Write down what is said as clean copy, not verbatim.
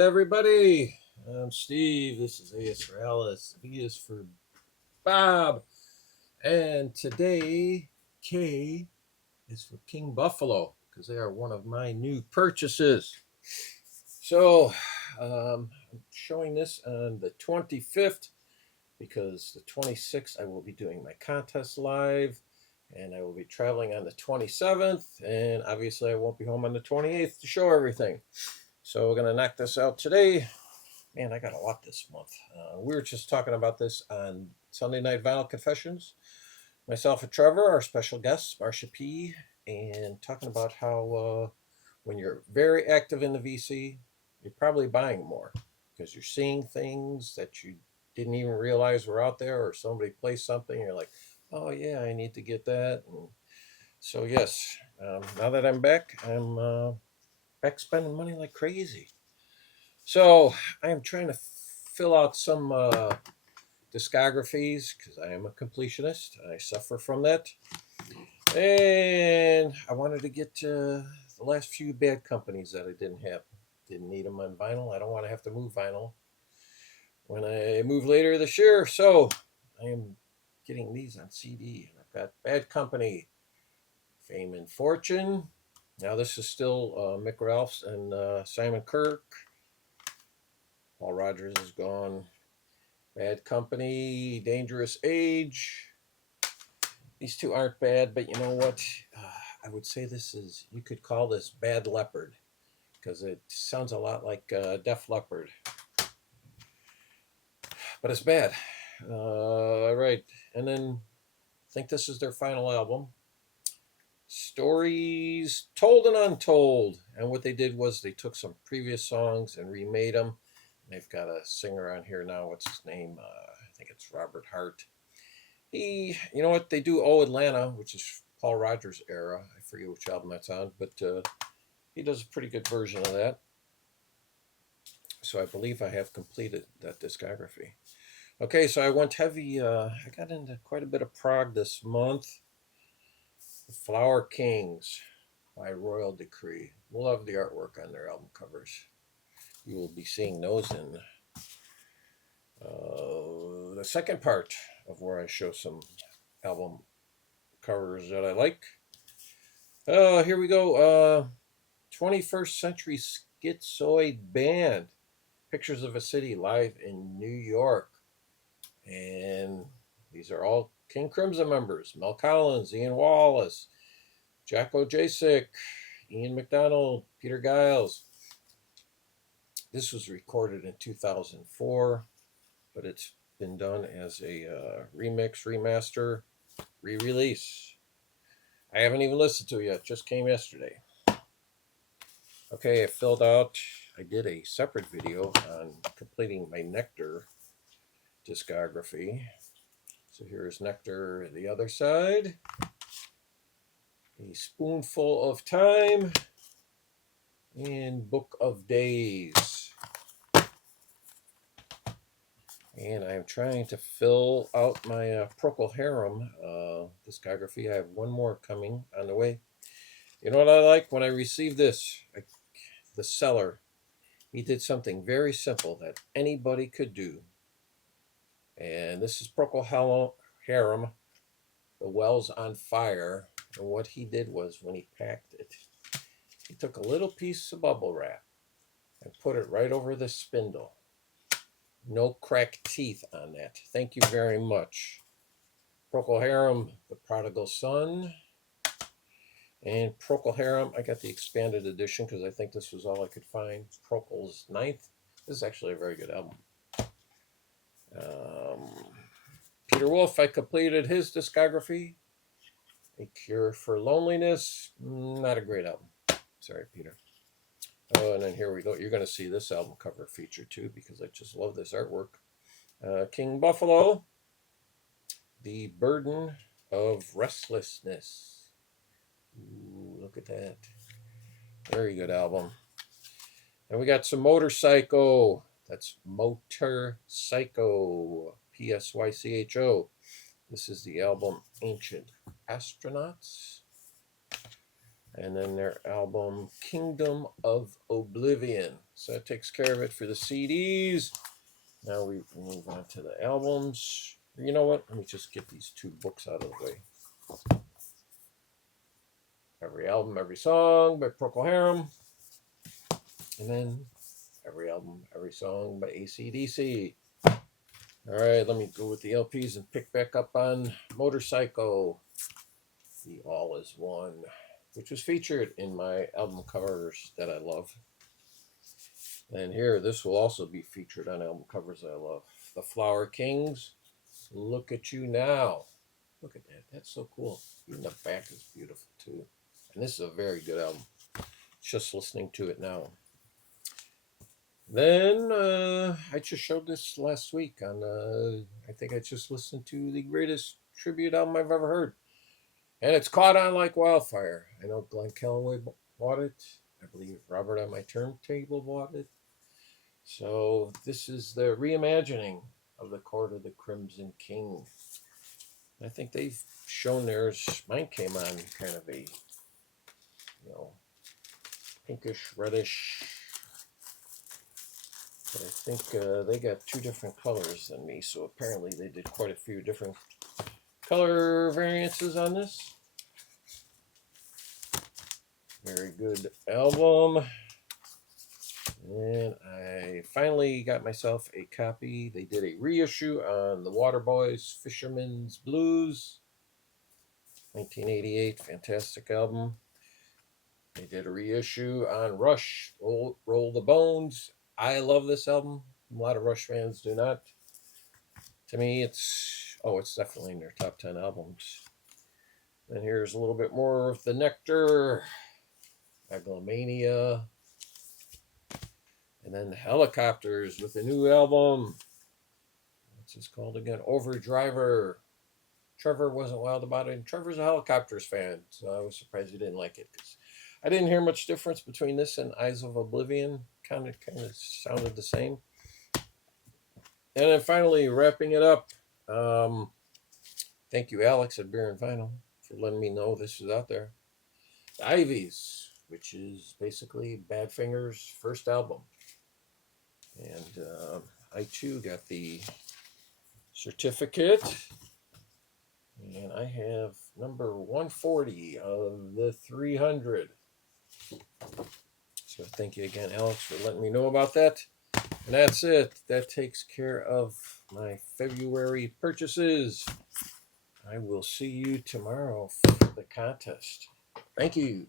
right, everybody. I'm Steve. This is A is for Alice. B is for Bob. And today, K is for King Buffalo because they are one of my new purchases. So, I'm showing this on the 25th because the 26th I will be doing my contest live and I will be traveling on the 27th. And obviously, I won't be home on the 28th to show everything. So, we're going to knock this out today. Man, I got a lot this month. We were just talking about this on Sunday Night Vinyl Confessions. Myself and Trevor, our special guests, Marcia P., and talking about how when you're very active in the VC, you're probably buying more because you're seeing things that you didn't even realize were out there, or somebody placed something, and you're like, oh, yeah, I need to get that. And so, yes, now that I'm back spending money like crazy. So I am trying to fill out some discographies because I am a completionist. I suffer from that. And I wanted to get the last few bad companies that I didn't have. Didn't need them on vinyl. I don't want to have to move vinyl when I move later this year. So I am getting these on CD. And I've got Bad Company, Fame and Fortune. Now this is still Mick Ralphs and Simon Kirke. Paul Rogers is gone. Bad Company, Dangerous Age. These two aren't bad, but you know what? I would say you could call this Bad Leopard because it sounds a lot like Def Leppard. But it's bad. All right. And then I think this is their final album. Stories Told and Untold. And what they did was they took some previous songs and remade them. They've got a singer on here now. What's his name? I think it's Robert Hart. You know what? They do Oh Atlanta, which is Paul Rogers' era. I forget which album that's on, but he does a pretty good version of that. So I believe I have completed that discography. Okay, so I went heavy. I got into quite a bit of prog this month. The Flower Kings by Royal Decree. Love the artwork on their album covers. You will be seeing those in the second part of where I show some album covers that I like. Here we go. 21st Century Schizoid Band. Pictures of a City live in New York. And these are all King Crimson members. Mel Collins, Ian Wallace, Jack O'Jacek, Ian McDonald, Peter Giles. This was recorded in 2004, but it's been done as a remix, remaster, re-release. I haven't even listened to it yet. Just came yesterday. Okay, I did a separate video on completing my Nectar discography. So here's Nectar, the other side. A Spoonful of Time and Book of Days. And I'm trying to fill out my Procol Harum discography. I have one more coming on the way. You know what I like? When I received this, the seller, he did something very simple that anybody could do. And this is Procol Harum, The Wells on Fire. And what he did was, when he packed it, he took a little piece of bubble wrap and put it right over the spindle. No cracked teeth on that. Thank you very much. Procol Harum, The Prodigal Son. And Procol Harum, I got the expanded edition because I think this was all I could find. Procol's Ninth. This is actually a very good album. Peter Wolf, I completed his discography. A Cure for Loneliness. Not a great album. Sorry, Peter. Oh, and then here we go. You're going to see this album cover feature too because I just love this artwork. King Buffalo, The Burden of Restlessness. Ooh, look at that. Very good album. And we got some Motorcycho. That's Motor Psycho. Psycho. This is the album Ancient Astronauts. And then their album Kingdom of Oblivion. So that takes care of it for the CDs. Now we move on to the albums. You know what? Let me just get these two books out of the way. Every Album, Every Song by Procol Harum. And then Every Album, Every Song by AC/DC. All right, let me go with the LPs and pick back up on Motorcycle. The All Is One, which was featured in my album covers that I love. And here, this will also be featured on album covers I love. The Flower Kings, Look at You Now. Look at that. That's so cool. Even the back is beautiful, too. And this is a very good album. Just listening to it now. Then, I just showed this last week on, I think I just listened to the greatest tribute album I've ever heard. And it's caught on like wildfire. I know Glenn Calloway bought it. I believe Robert on my turntable bought it. So this is the reimagining of the Court of the Crimson King. I think they've shown theirs. Mine came on kind of a, pinkish, reddish. But I think they got two different colors than me. So apparently they did quite a few different color variances on this. Very good album. And I finally got myself a copy. They did a reissue on the Waterboys Fisherman's Blues. 1988, fantastic album. They did a reissue on Rush, Roll the Bones. I love this album. A lot of Rush fans do not. To me, it's definitely in their top 10 albums. And here's a little bit more of the Nectar, Megalomania, and then the Helicopters with a new album. What's this called again? Overdriver. Trevor wasn't wild about it. And Trevor's a Helicopters fan, so I was surprised he didn't like it because I didn't hear much difference between this and Eyes of Oblivion. Kind of sounded the same. And then finally, wrapping it up. Thank you, Alex at Beer and Vinyl, for letting me know this is out there. The Ivies, which is basically Badfinger's first album. And I too got the certificate. And I have number 140 of the 300. So thank you again, Alex, for letting me know about that. And that's it. That takes care of my February purchases. I will see you tomorrow for the contest. Thank you.